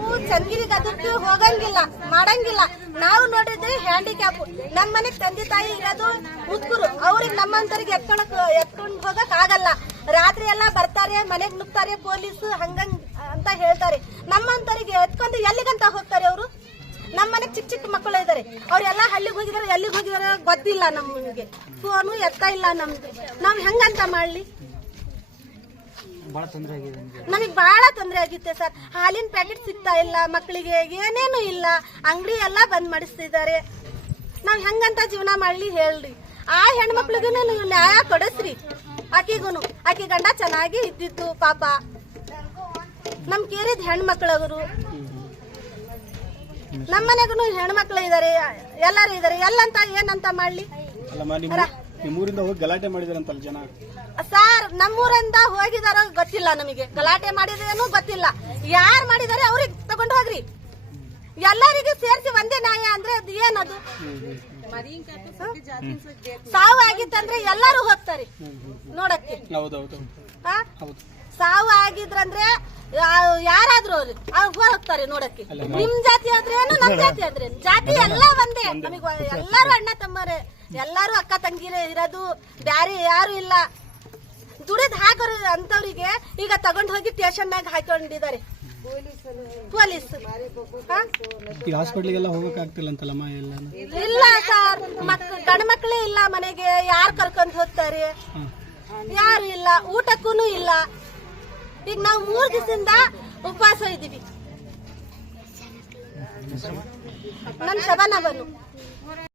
ನಾವು ಚನ್ನಗಿರಿಗೆ ಅದಕ್ಕೆ ಹೋಗಂಗಿಲ್ಲ ಮಾಡಂಗಿಲ್ಲ. ನಾವು ನೋಡಿದ್ರೆ ಹ್ಯಾಂಡಿಕ್ಯಾಪ್. ನಮ್ಮ ಮನೆಗ್ ತಂದೆ ತಾಯಿ ಇರೋದು ಮುದುಕರು, ಅವ್ರಿಗೆ ನಮ್ಮಂತರಿಗೆ ಎತ್ಕೊಂಡ್ ಹೋಗಕ್ ಆಗಲ್ಲ. ರಾತ್ರಿ ಎಲ್ಲಾ ಬರ್ತಾರೆ, ಮನೆಗ್ ನುಗ್ತಾರೆ ಪೊಲೀಸ್ ಹಂಗಂಗ್ ಅಂತ ಹೇಳ್ತಾರೆ. ನಮ್ಮಂತರಿಗೆ ಎತ್ಕೊಂಡು ಎಲ್ಲಿಗಂತ ಹೋಗ್ತಾರೆ ಅವರು? ನಮ್ಮ ಮನೆಗ್ ಚಿಕ್ಕ ಚಿಕ್ಕ ಮಕ್ಕಳು ಇದಾರೆ, ಅವ್ರೆಲ್ಲಾ ಹಳ್ಳಿಗೆ ಹೋಗಿದಾರೆ, ಎಲ್ಲಿಗೆ ಹೋಗಿದಾರೆ ಗೊತ್ತಿಲ್ಲ. ನಮ್ಗೆ ಫೋನು ಎತ್ತ ಇಲ್ಲ. ನಮ್ಗೆ ನಾವ್ ಹೆಂಗಂತ ಮಾಡ್ಲಿ? ನಮಗ್ ಬಹಳ ತೊಂದರೆ ಆಗಿತ್ತೆ ಸರ್. ಹಾಲಿನ ಪ್ಯಾಕೆಟ್ ಸಿಗ್ತಾ ಇಲ್ಲ ಮಕ್ಕಳಿಗೆ, ಏನೇನು ಇಲ್ಲ, ಅಂಗಡಿ ಎಲ್ಲಾ ಬಂದ್ ಮಾಡಿಸ್ತಿದ್ದಾರೆ. ನಾವ್ ಹೆಂಗಂತ ಜೀವನ ಮಾಡ್ಲಿ ಹೇಳ್ರಿ? ಆ ಹೆಣ್ಮಕ್ಳಿಗೂ ನೀವು ನ್ಯಾಯ ಕೊಡಿಸ್ರಿ. ಆಕಿಗೂನು ಆಕಿ ಗಂಡ ಚೆನ್ನಾಗಿ ಇದ್ದಿತ್ತು ಪಾಪ. ನಮ್ ಕೇರಿದ್ ಹೆಣ್ಮಕ್ಳವರು, ನಮ್ಮ ಮನೆಗೂ ಹೆಣ್ಮಕ್ಳು ಇದಾರೆ, ಎಲ್ಲಾರು ಇದಾರೆ. ಎಲ್ಲಂತ ಏನಂತ ಮಾಡ್ಲಿ? ನಿಮ್ಮೂರಿಂದ ಹೋಗಿ ಗಲಾಟೆ ಮಾಡಿದಾರಂತಲ್ಲ ಜನ ಸರ್? ನಮ್ಮೂರಿಂದ ಹೋಗಿದಾರೋ ಗೊತ್ತಿಲ್ಲ ನಮಗೆ, ಗಲಾಟೆ ಮಾಡಿದ್ರೇನು ಗೊತ್ತಿಲ್ಲ. ಯಾರು ಮಾಡಿದಾರೆ ಅವ್ರಿಗೆ ತಗೊಂಡು ಹೋಗ್ರಿ. ಎಲ್ಲರಿಗೂ ಸೇರಿಸಿ ಒಂದೇ ನ್ಯಾಯ ಅಂದ್ರೆ ಅದು ಏನದು? ಸಾವು ಆಗಿತ್ತಂದ್ರೆ ಎಲ್ಲರೂ ಹೋಗ್ತಾರೆ ನೋಡಕ್ಕೆ. ಸಾವು ಆಗಿದ್ರಂದ್ರೆ ಯಾರಾದ್ರೂ ಅವ್ರು ಹೋಗ್ತಾರೆ ನೋಡಕ್ಕೆ. ನಿಮ್ ಜಾತಿ ಆದ್ರೇನು ನಮ್ ಜಾತಿ ಆದ್ರೇನು, ಜಾತಿ ಎಲ್ಲ ಒಂದೇ. ನಮಗ್ ಎಲ್ಲಾರು ಅಣ್ಣ ತಮ್ಮರೇ, ಎಲ್ಲಾರು ಅಕ್ಕ ತಂಗಿರೇ ಇರೋದು, ಬ್ಯಾರೆ ಯಾರು ಇಲ್ಲ. ದುಡಿದ್ ಹಾಕೋರು ಅಂತವ್ರಿಗೆ ಈಗ ತಗೊಂಡ್ ಹೋಗಿ ಸ್ಟೇಷನ್ನಾಗ ಹಾಕೊಂಡಿದ್ದಾರೆ ಪೊಲೀಸ್. ಹಾಸ್ಪಿಟ್ಲಿಗೆಲ್ಲ ಹೋಗಕ್ ಆಗ್ತಿಲ್ಲ ಅಂತಲ್ಲಮ್ಮ? ಇಲ್ಲ ಸರ್, ಗಂಡ ಮಕ್ಕಳೇ ಇಲ್ಲ ಮನೆಗೆ, ಯಾರು ಕರ್ಕೊಂಡ್ ಹೋಗ್ತಾರೆ? ಯಾರು ಇಲ್ಲ, ಊಟಕ್ಕೂ ಇಲ್ಲ. ಈಗ ನಾವು 3 ದಿವಸದಿಂದ ಉಪವಾಸ ಇದ್ದೀವಿ. ನನ್ನ ಶಬನ ಬನ್ನು.